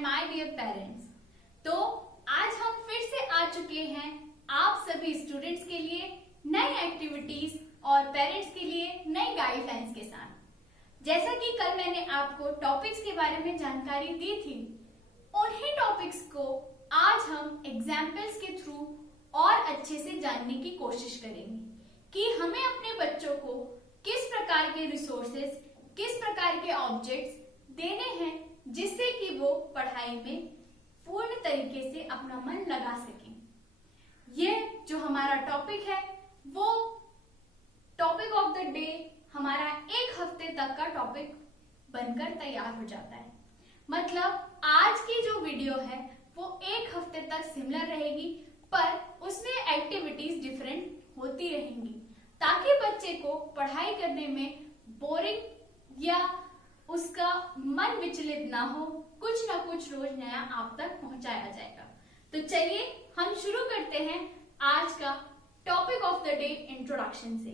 And my dear parents. तो आज हम फिर से आ चुके हैं आप सभी स्टूडेंट्स के लिए नई एक्टिविटीज और पेरेंट्स के लिए नई गाइडलाइंस के साथ। जैसा कि कल मैंने आपको टॉपिक्स के बारे में जानकारी दी थी, उन्हीं टॉपिक्स को आज हम एग्जाम्पल्स के थ्रू और अच्छे से जानने की कोशिश करेंगे कि हमें अपने बच्चों को किस प्रकार के रिसोर्सेज, किस प्रकार के ऑब्जेक्ट्स देने हैं जिससे कि वो पढ़ाई में पूर्ण तरीके से अपना मन लगा सकें। ये जो हमारा टॉपिक है वो टॉपिक ऑफ द डे हमारा एक हफ्ते तक का टॉपिक बनकर तैयार हो जाता है। मतलब आज की जो वीडियो है वो एक हफ्ते तक सिमिलर रहेगी, पर उसमें एक्टिविटीज डिफरेंट होती रहेंगी ताकि बच्चे को पढ़ाई करने में बोरिंग या उसका मन विचलित ना हो, कुछ ना कुछ रोज नया आप तक पहुंचाया जाएगा। तो चलिए हम शुरू करते हैं आज का topic of the day introduction से।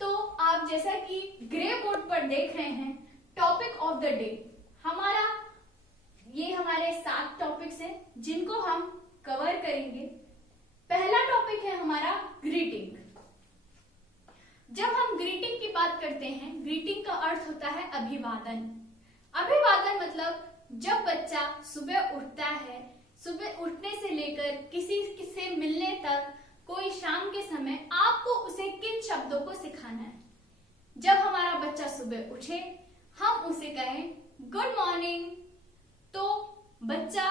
तो आप जैसा कि ग्रे बोर्ड पर देख रहे हैं टॉपिक ऑफ द डे ये हमारे 7 टॉपिक्स हैं जिनको हम कवर करेंगे। पहला टॉपिक है हमारा ग्रीटिंग। जब हम ग्रीटिंग की बात करते हैं, ग्रीटिंग का अर्थ होता है अभिवादन। अभिवादन मतलब जब बच्चा सुबह उठता है, सुबह उठने से लेकर किसी से मिलने तक, कोई शाम के समय आपको उसे किन शब्दों को सिखाना है। जब हमारा बच्चा सुबह उठे हम उसे कहें गुड मॉर्निंग, तो बच्चा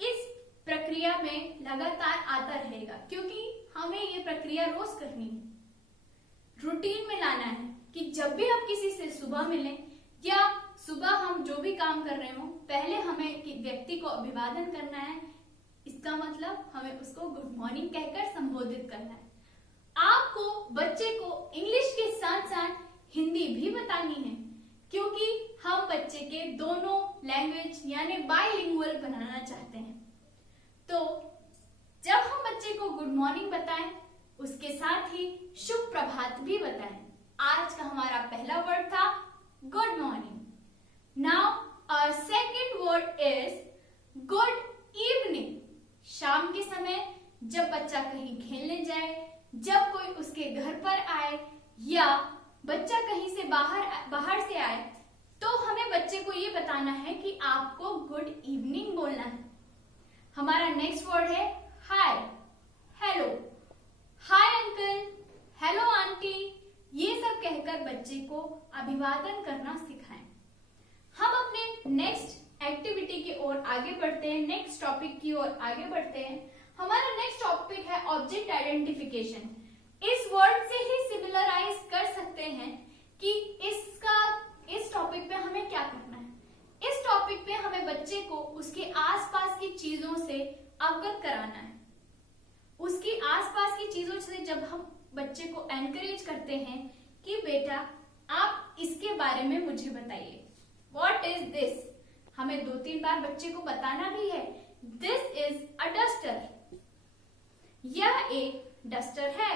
इस प्रक्रिया में लगातार आता रहेगा क्योंकि हमें ये प्रक्रिया रोज करनी है, रूटीन में लाना है कि जब भी आप किसी से सुबह मिलें या सुबह हम जो भी काम कर रहे हो, पहले हमें व्यक्ति को अभिवादन करना है। इसका मतलब हमें उसको गुड मॉर्निंग कहकर संबोधित करना है। आपको बच्चे को इंग्लिश के साथ साथ हिंदी भी बतानी है क्योंकि हम बच्चे के दोनों लैंग्वेज यानी बाइलिंगुअल बनाना चाहते हैं। तो जब हम बच्चे को गुड मॉर्निंग बताएं, उसके साथ ही शुभ प्रभात भी बताएं। आज का हमारा पहला वर्ड था good morning. Now our second word is good evening. शाम के समय जब बच्चा कहीं खेलने जाए, जब कोई उसके घर पर आए या बच्चा कहीं से बाहर से आए, तो हमें बच्चे को ये बताना है कि आपको गुड इवनिंग बोलना है। हमारा नेक्स्ट वर्ड है hi, hello. Hi uncle, hello aunty, ये सब कहकर बच्चे को अभिवादन करना सिखाएं। हम अपने नेक्स्ट एक्टिविटी की ओर आगे बढ़ते हैं, नेक्स्ट टॉपिक की ओर आगे बढ़ते हैं। हमारा नेक्स्ट टॉपिक है ऑब्जेक्ट आइडेंटिफिकेशन। इस वर्ड से ही सिमिलराइज कर सकते हैं कि इस टॉपिक पे हमें क्या करना है। इस टॉपिक पे हमें बच्चे को उसके आसपास की चीजों से अवगत कराना है। उसकी आसपास की चीजों से जब हम बच्चे को एनकरेज करते हैं कि बेटा आप इसके बारे में मुझे बताइए, व्हाट इज दिस, हमें 2-3 बार बच्चे को बताना भी है। दिस इज अ डस्टर, यह एक डस्टर है।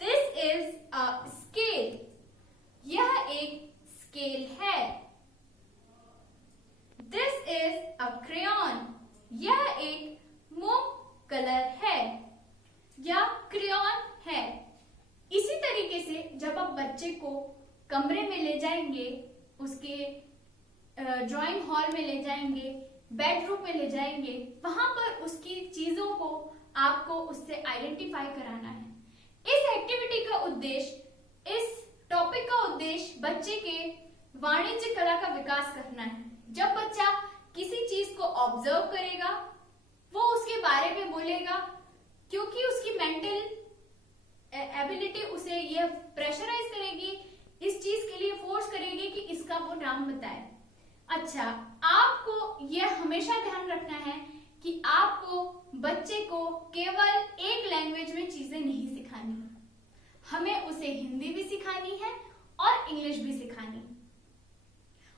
दिस इज अ स्केल, यह एक स्केल है। दिस इज अ क्रेयॉन, यह एक मोम कलर है या क्रेयॉन है। इसी तरीके से जब आप बच्चे को कमरे में ले जाएंगे, उसके ड्राइंग हॉल में ले जाएंगे, बेडरूम में ले जाएंगे, वहां पर उसकी चीजों को आपको उससे आइडेंटिफाई कराना है। इस एक्टिविटी का उद्देश्य, इस टॉपिक का उद्देश्य बच्चे के वाणिज्य कला का विकास करना है। जब बच्चा किसी चीज को ऑब्जर्व करेगा, वो उसके बारे में बोलेगा क्योंकि उसकी मेंटल एबिलिटी उसे यह प्रेशराइज करेगी, इस चीज के लिए फोर्स करेगी कि इसका वो नाम बताए। अच्छा, आपको यह हमेशा ध्यान रखना है कि आपको बच्चे को केवल एक लैंग्वेज में चीजें नहीं सिखानी, हमें उसे हिंदी भी सिखानी है और इंग्लिश भी सिखानी है।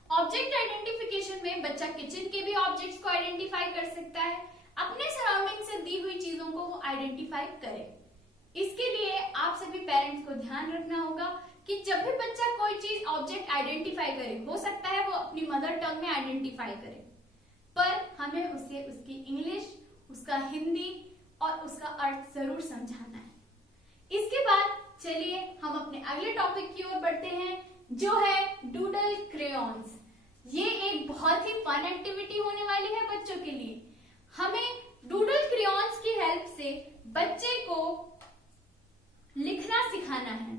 ऑब्जेक्ट आइडेंटिफिकेशन में बच्चा किचन के भी ऑब्जेक्ट्स को आइडेंटिफाई कर सकता है, अपने सराउंडिंग से दी हुई चीजों को वो आइडेंटिफाई करे। इसके लिए आप सभी पेरेंट्स को ध्यान रखना होगा कि जब भी बच्चा कोई चीज ऑब्जेक्ट आइडेंटिफाई करे, हो सकता है वो अपनी मदर टंग में आइडेंटिफाई करे, पर हमें उसे उसकी इंग्लिश, उसका हिंदी और उसका अर्थ जरूर समझाना है। इसके बाद चलिए हम अपने अगले टॉपिक की ओर बढ़ते हैं, जो है डूडल क्रेयॉन्स। ये एक बहुत ही फन एक्टिविटी होने वाली है बच्चों के लिए। हमें डूडल क्रेयॉन्स की हेल्प से बच्चे को लिखना सिखाना है।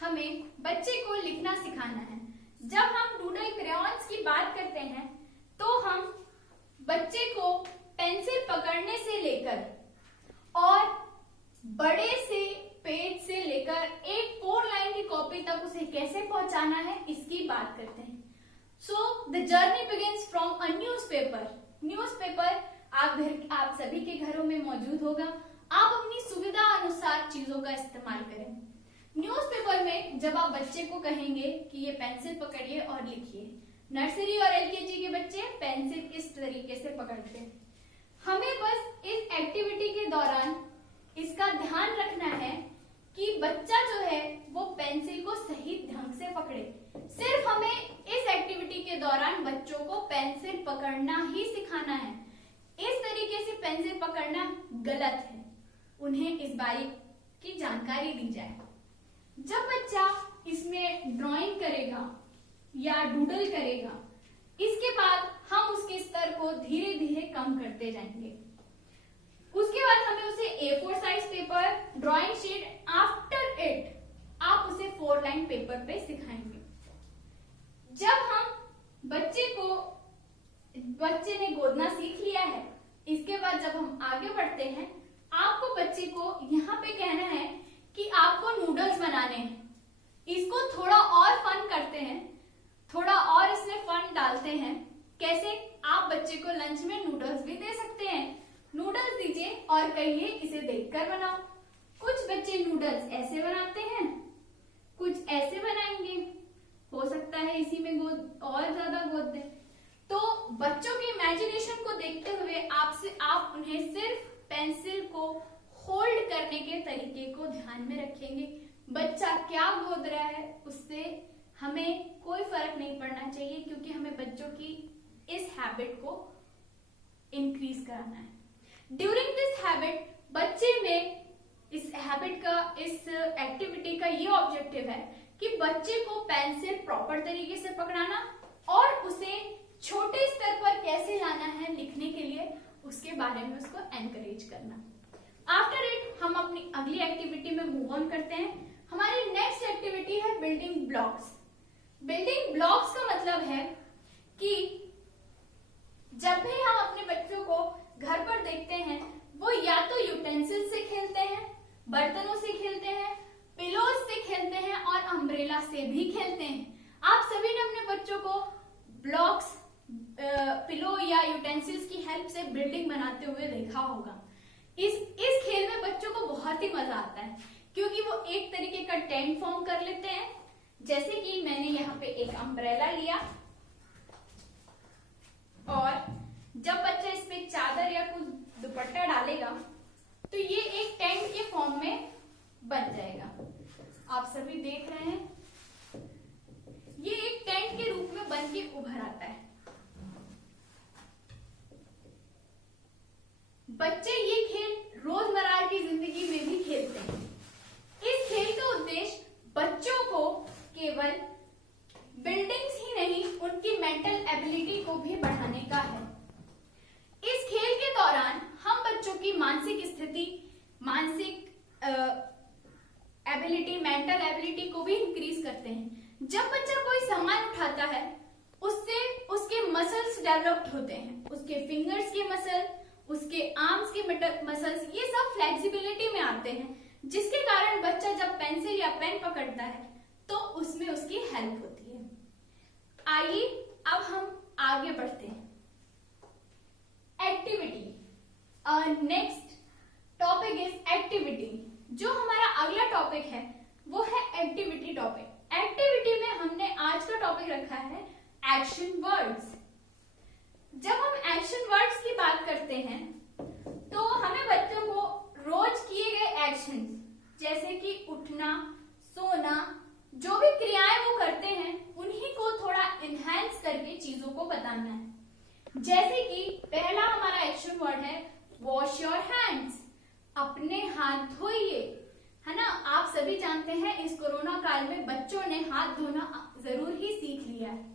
हमें बच्चे को लिखना सिखाना है। जब हम डूडल क्रेयॉन्स की बात करते हैं तो हम बच्चे को पेंसिल पकड़ने से लेकर और बड़े से पेज से लेकर एक 4 लाइन की कॉपी तक उसे कैसे पहुंचाना है इसकी बात करते हैं। So the journey begins from a newspaper. Newspaper आप सभी के घरों में मौजूद होगा। आप अपनी सुविधा अनुसार चीजों का इस्तेमाल करें। न्यूज़पेपर में जब आप बच्चे को कहेंगे कि ये पेंसिल पकड़िए और लिखिए, नर्सरी और एलकेजी के बच्चे पेंसिल इस तरीके से पकड़ते हैं। हमें बस इस एक्टिविटी के दौरान इसका ध्यान रखना है कि बच्चा जो है वो पेंसिल को सही ढंग से पकड़े। सिर्फ हमें इस एक्टिविटी के दौरान बच्चों को पेंसिल पकड़ना ही सिखाना है। इस तरीके से पेंसिल पकड़ना गलत है, उन्हें इस बारीक की जानकारी दी जाए। जब बच्चा इसमें ड्राइंग करेगा या डूडल करेगा, इसके बाद हम उसके स्तर को धीरे धीरे कम करते जाएंगे। उसके बाद हमें उसे A4 size paper, drawing sheet, after it आप उसे 4 लाइन पेपर पे सिखाएंगे। जब हम बच्चे ने गोदना सीख लिया है, इसके बाद जब हम आगे बढ़ते हैं, आपको बच्चे को यहाँ पे कहना है कि आपको नूडल्स बनाने हैं। इसको थोड़ा और फन करते हैं, थोड़ा और इसमें फन डालते हैं। कैसे? आप बच्चे को लंच में नूडल्स भी दे सकते हैं। नूडल्स दीजिए और कहिए इसे देखकर बनाओ। कुछ बच्चे नूडल्स ऐसे बनाते हैं, कुछ ऐसे बनाएंगे, हो सकता है इसी में गोद और ज्यादा गोद दें। तो बच्चों की इमेजिनेशन को देखते हुए आप उन्हें सिर्फ पेंसिल को होल्ड करने के तरीके को ध्यान में रखेंगे। बच्चा क्या गोद रहा है उससे हमें कोई फर्क नहीं पड़ना चाहिए, क्योंकि हमें बच्चों की इस हैबिट को इंक्रीज कराना है। ड्यूरिंग दिस हैबिट बच्चे में इस एक्टिविटी का ये ऑब्जेक्टिव है कि बच्चे को पेंसिल प्रॉपर तरीके से पकड़ाना और उसे छोटे स्तर पर कैसे लाना है लिखने के लिए, उसके बारे में उसको एनकरेज करना। आफ्टर इट हम अपनी अगली एक्टिविटी में मूव ऑन करते हैं। हमारी नेक्स्ट एक्टिविटी है बिल्डिंग ब्लॉक्स। बिल्डिंग ब्लॉक्स का मतलब है कि जब भी हम अपने बच्चों को घर पर देखते हैं, वो या तो यूटेंसिल से खेलते हैं, बर्तनों से खेलते हैं, पिलोज से खेलते हैं और अम्ब्रेला से भी खेलते हैं। आप सभी ने अपने बच्चों को ब्लॉक्स, पिलो या यूटेंसिल्स की हेल्प से बिल्डिंग बनाते हुए देखा होगा। इस खेल में बच्चों को बहुत ही मजा आता है, क्योंकि वो एक तरीके का टेंट फॉर्म कर लेते हैं। जैसे कि मैंने यहाँ पे एक अम्ब्रेला लिया और जब बच्चा इस पे चादर या कुछ दुपट्टा डालेगा तो ये एक टेंट के फॉर्म में बन जाएगा। आप सभी देख रहे हैं, ये एक टेंट के रूप में बन के उभर आता है। बच्चे ये खेल रोजमर्रा की जिंदगी में भी खेलते हैं। इस खेल का उद्देश्य बच्चों को केवल बिल्डिंग्स ही नहीं, उनकी मेंटल एबिलिटी को भी बढ़ाने का है। इस खेल के दौरान हम बच्चों की मानसिक स्थिति, मानसिक एबिलिटी, मेंटल एबिलिटी को भी इंक्रीज करते हैं। जब बच्चा कोई सामान उठाता है, उससे उसके मसल्स डेवलप्ड होते हैं। उसके फिंगर्स के मसल, उसके आर्म्स के मसल्स, ये सब फ्लेक्सिबिलिटी में आते हैं, जिसके कारण बच्चा जब पेंसिल या पेन पकड़ता है तो उसमें उसकी हेल्प होती है। आइए अब हम आगे बढ़ते हैं। Activity, next topic is activity. जो हमारा अगला टॉपिक है वो है एक्टिविटी टॉपिक। एक्टिविटी में हमने आज का टॉपिक रखा है एक्शन वर्ड्स। जब हम एक्शन वर्ड्स की बात करते हैं तो हमें बच्चों को रोज किए गए एक्शन, जैसे कि उठना, सोना, जो भी क्रियाएं वो करते हैं उन्हीं को थोड़ा इनहेंस करके चीजों को बताना है। जैसे कि पहला हमारा एक्शन वर्ड है वॉश योर हैंड्स, अपने हाथ धोइए, है ना। आप सभी जानते हैं इस कोरोना काल में बच्चों ने हाथ धोना जरूर ही सीख लिया है।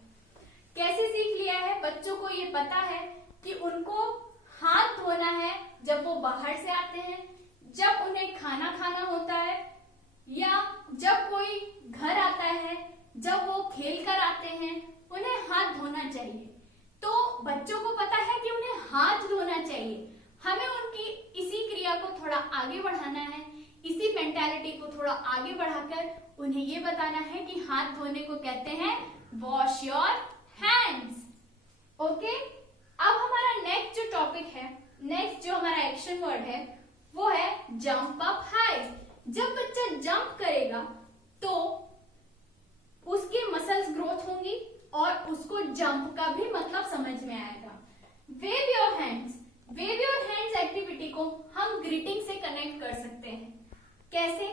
कैसे सीख लिया है? बच्चों को ये पता है कि उनको हाथ धोना है जब वो बाहर से आते हैं, जब उन्हें खाना खाना होता है, या जब कोई घर आता है, जब वो खेल कर आते हैं, उन्हें हाथ धोना चाहिए। तो बच्चों को पता है कि उन्हें हाथ धोना चाहिए। हमें उनकी इसी क्रिया को थोड़ा आगे बढ़ाना है, इसी मेंटालिटी को थोड़ा आगे बढ़ाकर उन्हें ये बताना है कि हाथ धोने को कहते हैं वॉश योर हैंड्स। ओके, अब हमारा नेक्स्ट जो टॉपिक है, नेक्स्ट जो हमारा एक्शन वर्ड है वो है जंप अप हाई। जब बच्चा जंप करेगा तो उसकी मसल्स ग्रोथ होंगी और उसको जंप का भी मतलब समझ में आएगा। Wave your hands, wave your hands activity को हम ग्रीटिंग से कनेक्ट कर सकते हैं। कैसे?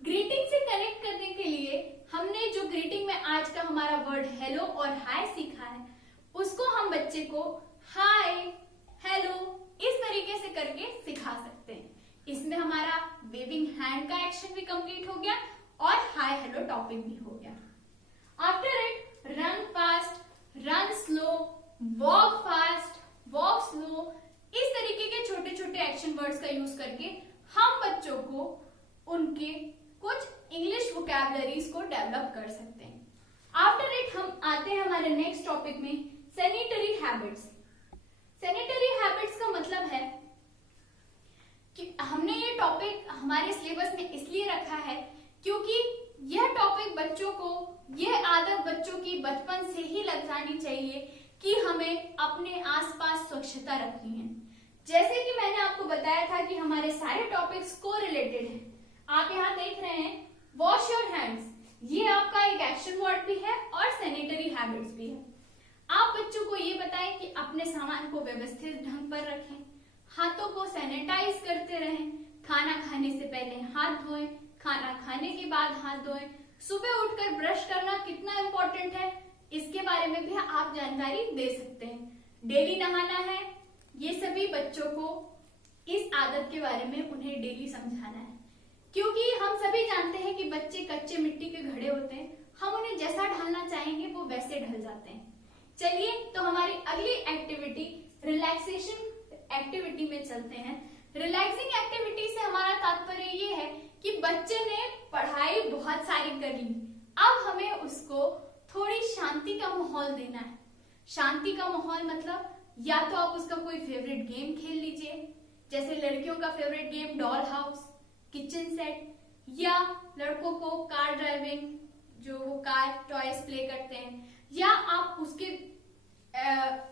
ग्रीटिंग से कनेक्ट करने के लिए हमने जो ग्रीटिंग में आज का हमारा वर्ड हेलो और हाय सीखा है, उसको हम बच्चे को हाय, हेलो इस तरीके से करके सिखा सकते हैं। इसमें हमारा वेविंग हैंड का एक्शन भी कंप्लीट हो गया और हाय हेलो टॉपिक भी हो गया। After it run fast, run slow, walk fast, walk slow, इस तरीके के छोटे छोटे एक्शन वर्ड्स का यूज करके हम बच्चों को उनके कुछ इंग्लिश वोकैबुलरीज को डेवलप कर सकते हैं। आफ्टर इट हम आते हैं हमारे नेक्स्ट टॉपिक में सैनिटरी हैबिट्स। सैनिटरी हैबिट्स का मतलब है कि हमने ये टॉपिक हमारे सिलेबस में इसलिए रखा है क्योंकि यह टॉपिक बच्चों को, यह आदत बच्चों की बचपन से ही लग जानी चाहिए कि हमें अपने आसपास स्वच्छता रखनी है। जैसे कि मैंने आपको बताया था कि हमारे सारे टॉपिक्स को रिलेटेड हैं। आप यहाँ देख रहे हैं वॉश योर हैंड्स, ये आपका एक एक्शन वर्ड भी है और सैनिटरी हैबिट्स भी है। आप बच्चों को ये बताएं कि अपने सामान को व्यवस्थित ढंग पर रखें, हाथों को सैनिटाइज करते रहें, खाना खाने से पहले हाथ धोएं, खाना खाने के बाद हाथ धोएं, सुबह उठकर ब्रश करना कितना इंपॉर्टेंट है इसके बारे में भी आप जानकारी दे सकते हैं। डेली नहाना है, ये सभी बच्चों को इस आदत के बारे में उन्हें डेली समझाना है, क्योंकि हम सभी जानते हैं कि बच्चे कच्चे मिट्टी के घड़े होते हैं, हम उन्हें जैसा ढालना चाहेंगे वो वैसे ढल जाते हैं। चलिए तो हमारी अगली एक्टिविटी रिलैक्सेशन एक्टिविटी में चलते हैं। रिलैक्सिंग एक्टिविटी से हमारा तात्पर्य ये है कि बच्चे ने पढ़ाई बहुत सारी कर ली, अब हमें उसको थोड़ी शांति का माहौल देना है। शांति का माहौल मतलब या तो आप उसका कोई फेवरेट गेम खेल लीजिए, जैसे लड़कियों का favourite game doll house, kitchen set, या लड़कों को कार ड्राइविंग, जो वो कार टॉयज प्ले करते हैं, या आप उसके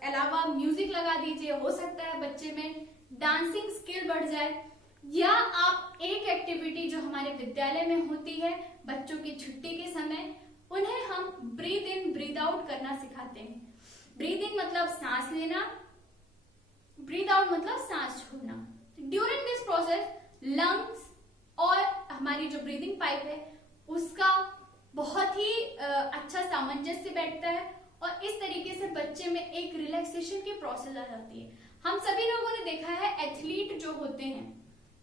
अलावा म्यूजिक लगा दीजिए। हो सकता है बच्चे में डांसिंग स्किल बढ़ जाए, या आप एक एक्टिविटी जो हमारे विद्यालय में होती है बच्चों की छुट्टी के समय, उन्हें हम ब्रीद इन ब्रीद आउट करना सिखाते हैं। ब्रीद इन मतलब सांस लेना, ब्रीद आउट मतलब सांस छोड़ना। ड्यूरिंग दिस प्रोसेस लंग्स और हमारी जो ब्रीदिंग पाइप है उसका बहुत ही अच्छा सामंजस्य बैठता है और इस तरीके से बच्चे में एक रिलैक्सेशन की प्रोसेस आ जाती है। हम सभी लोगों ने देखा है एथलीट जो होते हैं,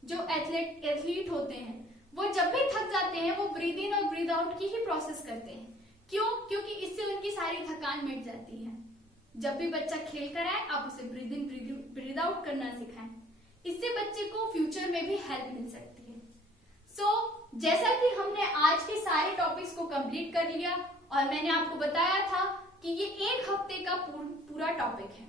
जो एथलीट होते हैं, वो जब भी थक जाते हैं वो ब्रीद इन और ब्रीद आउट की ही प्रोसेस करते हैं। क्यों? क्योंकि इससे उनकी सारी थकान मिट जाती है। जब भी बच्चा खेल कर आए आप उसे ब्रीद इन ब्रीद आउट करना सिखाएं, इससे बच्चे को फ्यूचर में भी हेल्प मिल सकती है। जैसा कि हमने आज के सारे टॉपिक्स को कंप्लीट कर लिया और मैंने आपको बताया था कि ये एक हफ्ते का पूरा टॉपिक है।